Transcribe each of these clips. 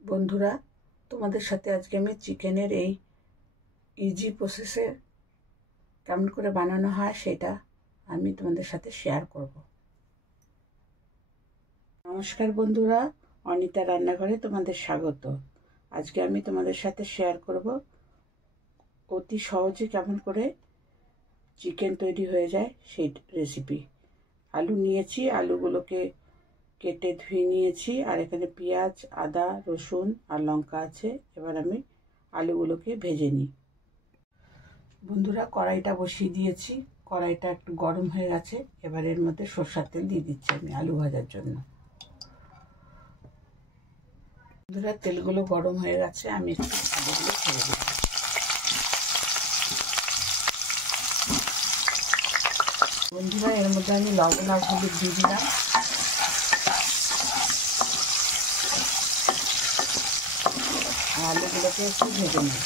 বন্ধুরা, তোমাদের সাথে আজকে আমি চিকেনের এই ইজি প্রসেসে কেমন করে বানানো হয় সেটা আমি তোমাদের সাথে শেয়ার করব। নমস্কার বন্ধুরা, অনিতা রান্নাঘরে তোমাদের স্বাগত। আজকে আমি তোমাদের সাথে শেয়ার করব অতি সহজে কেমন করে চিকেন তৈরি হয়ে যায় সেই রেসিপি। আলু নিয়েছি, আলুগুলোকে কেটে ধুয়ে নিয়েছি, আর এখানে পেঁয়াজ, আদা, রসুন আর লঙ্কা আছে। এবার আমি আলুগুলোকে ভেজে নিই। বন্ধুরা, কড়াইটা বসিয়ে দিয়েছি, কড়াইটা একটু গরম হয়ে গেছে। এবার এর মধ্যে সরষের তেল দিয়ে দিচ্ছি আমি আলু ভাজার জন্য। বন্ধুরা, তেলগুলো গরম হয়ে গেছে, আমি একটু আলুগুলো ছেড়ে দিচ্ছি। বন্ধুরা, এর মধ্যে আমি লবণ আর হলুদ দিয়ে দিলাম। আলুগুলোকে একটু ভেজে নিই।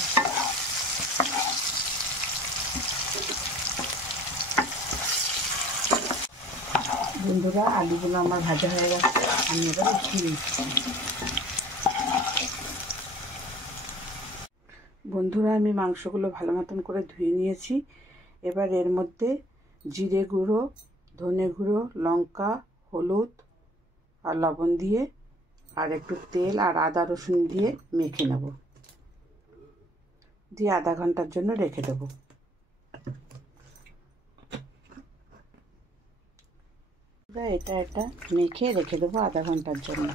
বন্ধুরা, আলুগুলো আমার ভাজা হয়ে গেছে, আমি এবার উঠিয়ে নিচ্ছি। বন্ধুরা, আমি মাংসগুলো ভালো মতন করে ধুয়ে নিয়েছি। এবার এর মধ্যে জিরে গুঁড়ো, ধনে গুঁড়ো, লঙ্কা, হলুদ আর লবণ দিয়ে আর একটু তেল আর আদা রসুন দিয়ে মেখে নেব, দিয়ে আধা ঘন্টার জন্য রেখে দেবো। এটা মেখে রেখে দেবো আধা ঘন্টার জন্য।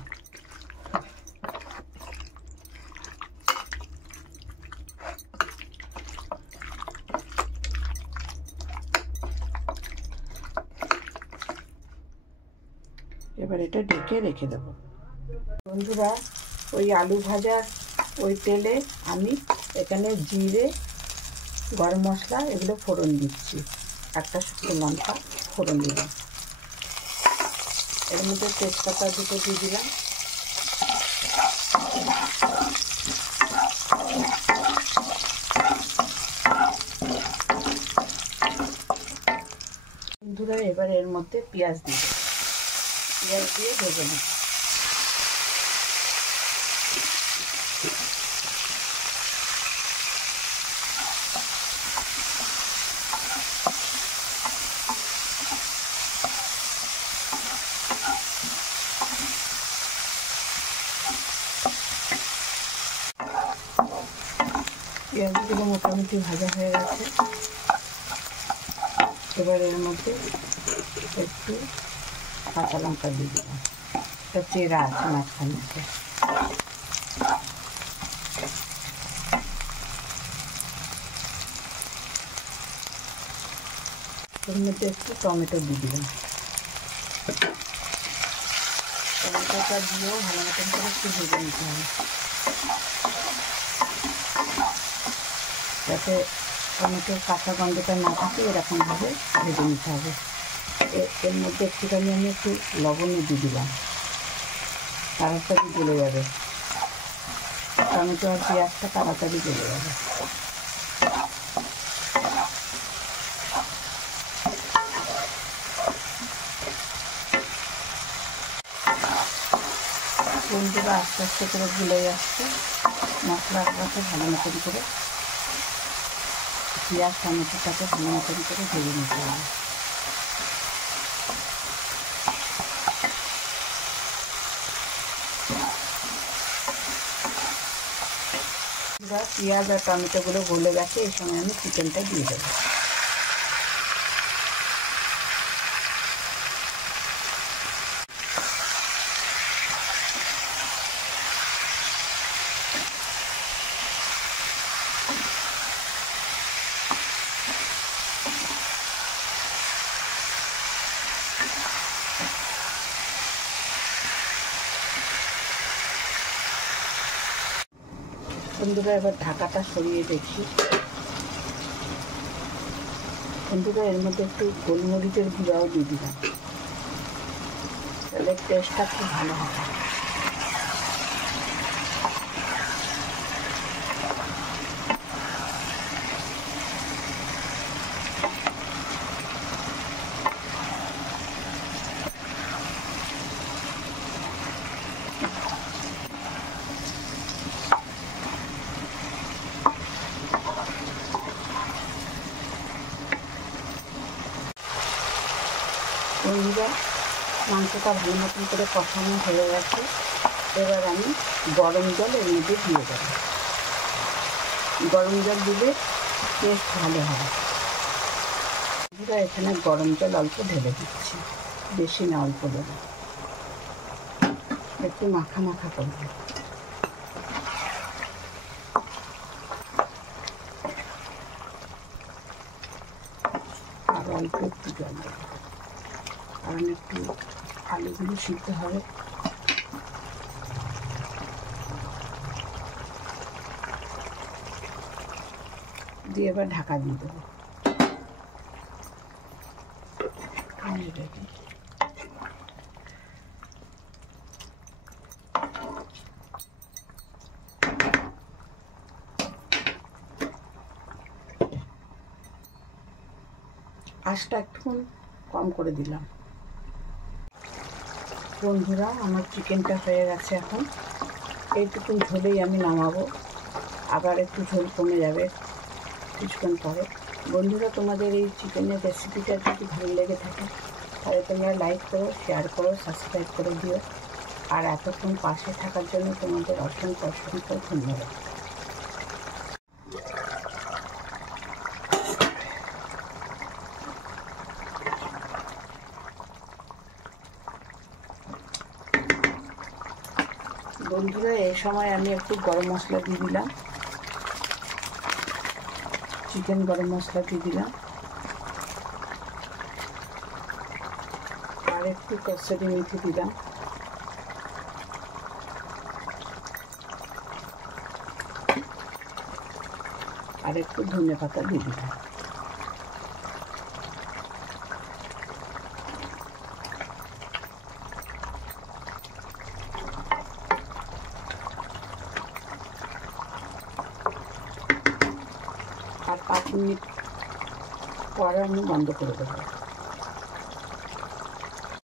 এবার এটা ঢেকে রেখে দেবো। বন্ধুরা, ওই আলু ভাজার ওই তেলে আমি এখানে জিরে, গরম মশলা এগুলো ফোড়ন দিচ্ছি। একটা শুকনো লঙ্কা ফোড়ন দিলাম, এর মধ্যে তেজপাতা দুটো দিয়ে দিলাম। বন্ধুরা, এবার এর মধ্যে পেঁয়াজ দিয়ে ভেজে নিই। পেঁয়াজগুলো মোটামুটি ভাজা হয়ে গেছে। এবার এর মধ্যে একটু কাঁচা লঙ্কা দিয়ে দিলাম, একটা চেরা আছে মাঝখানে। এর মধ্যে একটু টমেটো দিয়ে দিলাম। টমেটোটা দিয়েও ভালো মতন করে একটু ভেজে নিতে হবে, যাতে টমেটোর কাঁচা গন্ধটা না থাকে, এরকমভাবে ভেজে নিতে হবে। এর মধ্যে একটুখানি আমি একটু লবণও দিয়ে দিলাম, তাড়াতাড়ি গলে যাবে। টমেটো আর পেঁয়াজটা তাড়াতাড়ি গলে যাবে। বন্ধুরা, আস্তে আস্তে করে গলে যাচ্ছে মশলার সাথে। ভালো মতন করে পেঁয়াজ টমেটোটাকে ভালো মতন করে ভেজে নিতে হবে। পেঁয়াজ আর টমেটোগুলো গলে গেছে, এই সময় আমি চিকেনটা দিয়ে দেবো। বন্ধুরা, এবার ঢাকাটা সরিয়ে দেখি। বন্ধুরা, এর মধ্যে একটু গোলমরিচের গুঁড়াও দিয়ে দিলাম, তাহলে টেস্টটা খুব ভালো হবে। বন্ধুরা, মাংসটা ভালো মতন করে কষানো হয়ে গেছে। এবার আমি গরম জল এর মধ্যে দিয়ে দেব। গরম জল দিলে টেস্ট ভালো হয়। বন্ধুরা, এখানে গরম জল অল্প ঢেলে দিচ্ছি, বেশি না, অল্প দেবো, একটু মাখা মাখা করবো। আর অল্প একটু জল দেবো, কারণ একটু আলুগুলো সিদ্ধ হবে। দিয়ে এবার ঢাকা দিয়ে দেবো। আঁচটা একটু কম করে দিলাম। বন্ধুরা, আমার চিকেনটা হয়ে গেছে। এখন এইটুকু ঝোলেই আমি নামাবো, আবার একটু ঝোল কমে যাবে কিছুক্ষণ পরে। বন্ধুরা, তোমাদের এই চিকেনের রেসিপিটা যদি ভালো লেগে থাকে তাহলে তোমরা লাইক করো, শেয়ার করো, সাবস্ক্রাইব করে দিও। আর এতক্ষণ পাশে থাকার জন্য তোমাদের অসংখ্য অসংখ্য ধন্যবাদ। বন্ধুরা, এই সময় আমি একটু গরম মশলা দিয়ে দিলাম, চিকেন গরম মশলা দিয়ে দিলাম, আর একটু কসুরি মেথি দিলাম, আর একটু ধনে পাতা দিয়ে দিলাম। আর 5 মিনিট পরে আমি বন্ধ করে দেবো।